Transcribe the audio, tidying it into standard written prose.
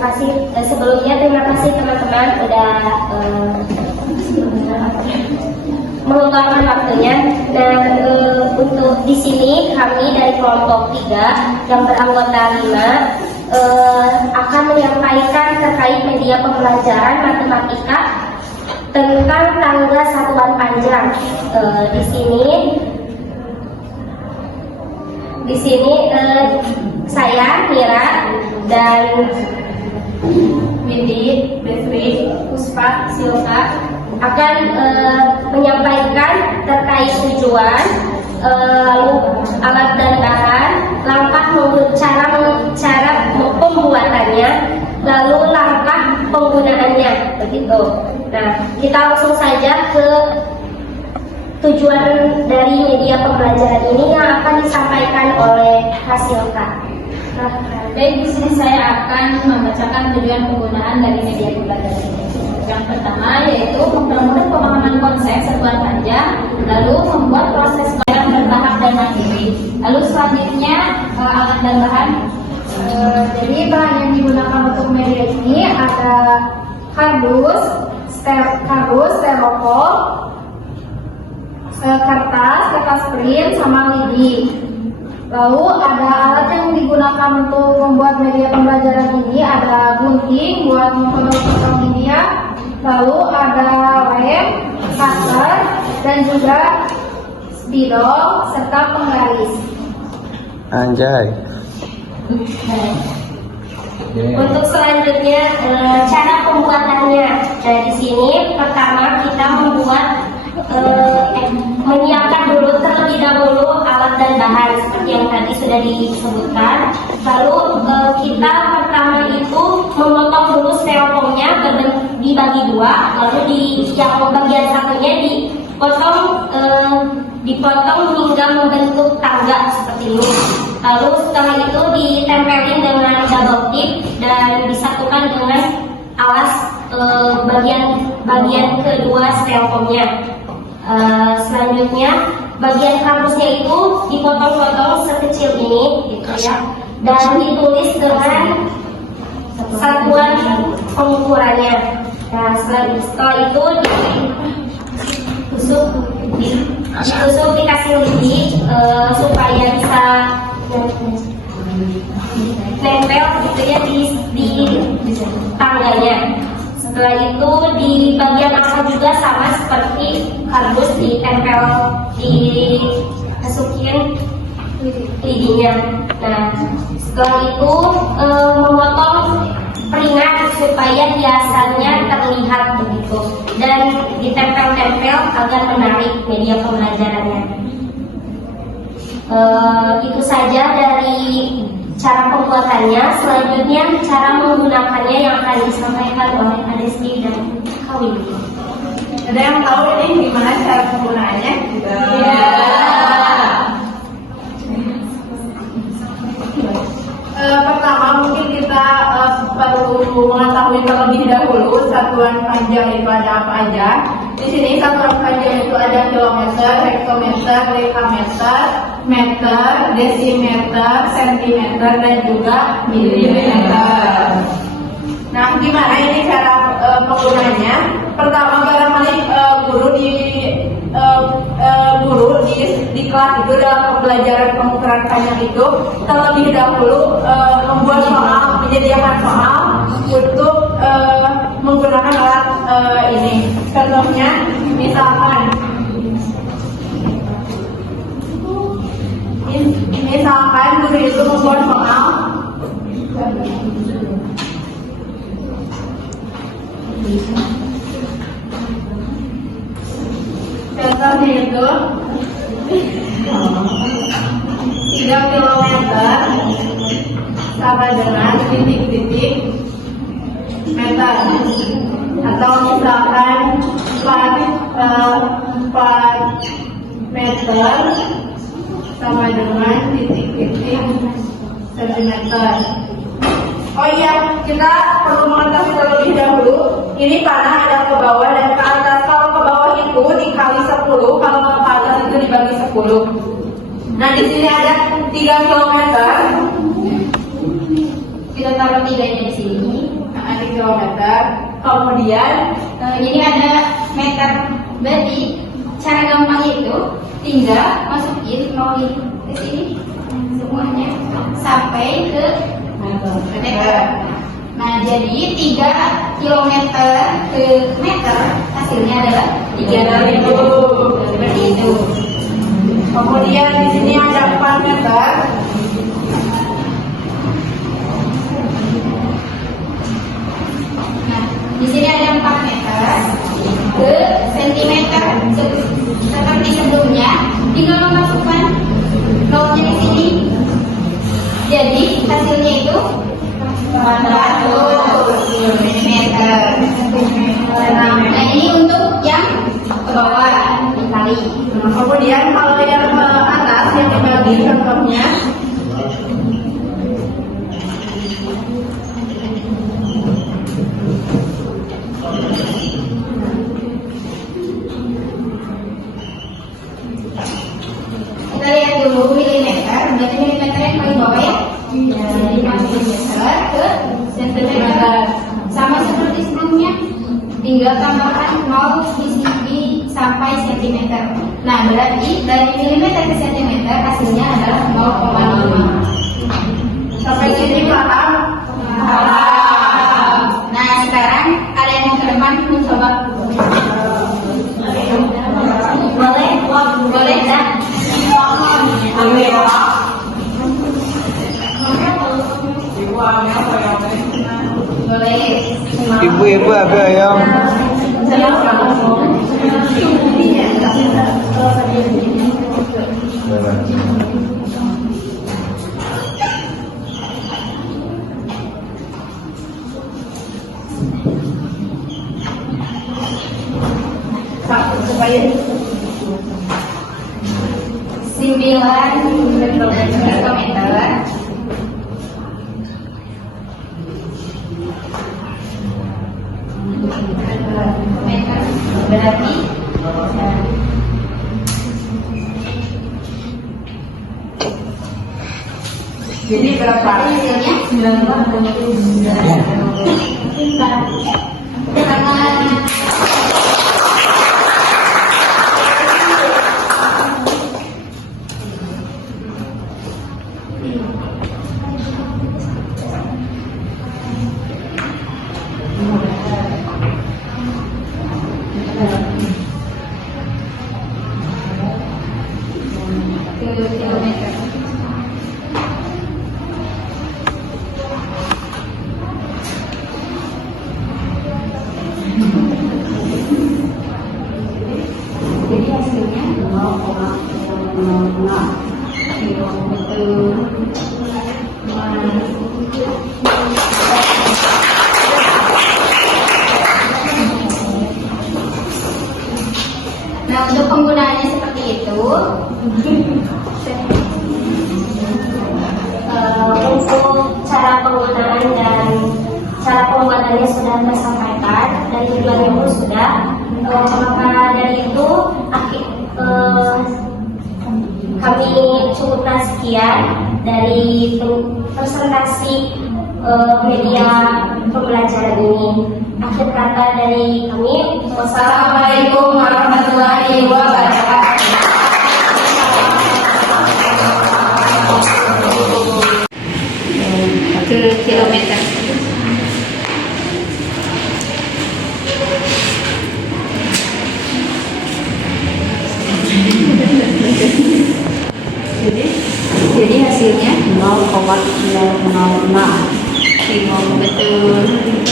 kasih sebelumnya, terima kasih teman-teman udah meluangkan waktunya. Dan untuk di sini kami dari kelompok 3 yang beranggota 5 akan menyampaikan terkait media pembelajaran matematika tentang tangga satuan panjang. Di sini saya Mira dan Windy, Befri, Puspa, Silva akan menyampaikan terkait tujuan, lalu alat dan bahan, langkah cara pembuatannya, lalu langkah penggunaannya, begitu. Nah, kita langsung saja ke tujuan dari media pembelajaran ini yang akan disampaikan oleh Hasilka. Baik, di sini saya akan membacakan tujuan penggunaan dari media pembelajaran ini. Yang pertama yaitu mempermudah pemahaman konsep satuan panjang, lalu membuat proses pembelajaran bertahap dan mandiri. Lalu selanjutnya alat dan bahan. Jadi bahan yang digunakan untuk media ini ada kardus, styrofoam, kertas print, sama lidi. Lalu ada alat yang digunakan untuk membuat media pembelajaran ini, ada gunting buat memotong media, lalu ada lem, cutter, dan juga spidol serta penggaris. Anjay. Untuk selanjutnya cara pembuatannya. Di sini pertama kita menyiapkan dulu terlebih dahulu alat dan bahan seperti yang tadi sudah disebutkan. Lalu kita pertama itu memotong dulu styrofoamnya dibagi dua, lalu yang bagian satunya dipotong hingga membentuk tangga seperti ini. Lalu setelah itu ditempelin dengan double tip dan disatukan dengan alas bagian kedua styrofoamnya. Selanjutnya bagian kardusnya itu dipotong-potong sekecil ini, gitu ya, dan ditulis dengan satuan pengukurannya. Nah, setelah itu ditusuk dikasih lidi supaya bisa nempel gitu ya di tangganya. Setelah itu di bagian atas juga sama seperti kardus, ditempel, dimasukin lidinya. Nah, setelah itu memotong peringat supaya hiasannya terlihat begitu, dan ditempel-tempel agar menarik media pembelajarannya. Itu saja dari cara pembuatannya. Selanjutnya cara menggunakannya yang akan disampaikan oleh Adesti dan Kawin. Ada yang tahu ini gimana cara penggunaannya? Ya. Pertama mungkin kita perlu mengetahui terlebih dahulu satuan panjang itu ada apa aja. Di sini satuan panjang itu ada kilometer, hektometer, dekameter, meter, desimeter, sentimeter, dan juga milimeter. Nah, gimana ini cara penggunanya? Pertama, barangkali guru di kelas itu dalam pembelajaran pengukuran panjang itu terlebih dahulu menyediakan soal untuk menggunakan alat ini. Contohnya, misalkan guru itu membuat soal contohnya itu 3 kilometer sama dengan titik-titik meter, atau misalkan 4 meter sama dengan titik-titik sentimeter. Oh iya, kita perlu mengetahui terlebih dahulu ini panah ada ke bawah dan ke atas. Kalau ke bawah itu dikali 10, kalau ke atas itu dibagi 10. Nah, di sini ada 3 km. kita taruh 3-nya di sini. Nah, di kilometer. Kemudian Jadi ada meter. Berarti cara gampang itu tinggal masukin nol ke sini semuanya sampai ke meter. Nah, jadi 3 kilometer ke meter hasilnya adalah 3.000. Seperti itu. kemudian di sini ada 4 meter. Nah, di sini ada 4 meter ke sentimeter seperti sebelumnya. Tinggal memasukkan nolnya di sini. Jadi hasilnya itu 400 meter. Nah, ini untuk yang ke bawah dikali. Nah, kemudian kalau yang ke atas yang dibagi contohnya. Kita lihat dulu milimeter. Berarti milimeter yang paling bawah ya. Jadi milimeter ke sentimeter. Sama seperti sebelumnya. Tinggal tambahkan 0 di sini sampai sentimeter. Nah, berarti dari milimeter ke sentimeter hasilnya adalah 0,5. Sampai sini paham? Nah, sekarang kalian yang ke depan mencoba. Boleh? Boleh tak? Boleh. Ibu-ibu apa yang Supaya 9 meter. Berarti jadi berapa? hasilnya 9. Kilometer. Jadi hasilnya 0,06 kilometer. Nah, untuk penggunaannya seperti itu. Untuk cara penggunaan dan cara pembuatannya sudah tersampaikan dan tujuannya pun sudah. Maka dari itu kami cukupkan sekian dari presentasi media pembelajaran ini. Akhir kata dari kami, Wassalamualaikum warahmatullahi wabarakatuh. Ke kilometer. Jadi hasilnya 0,006 kilometer.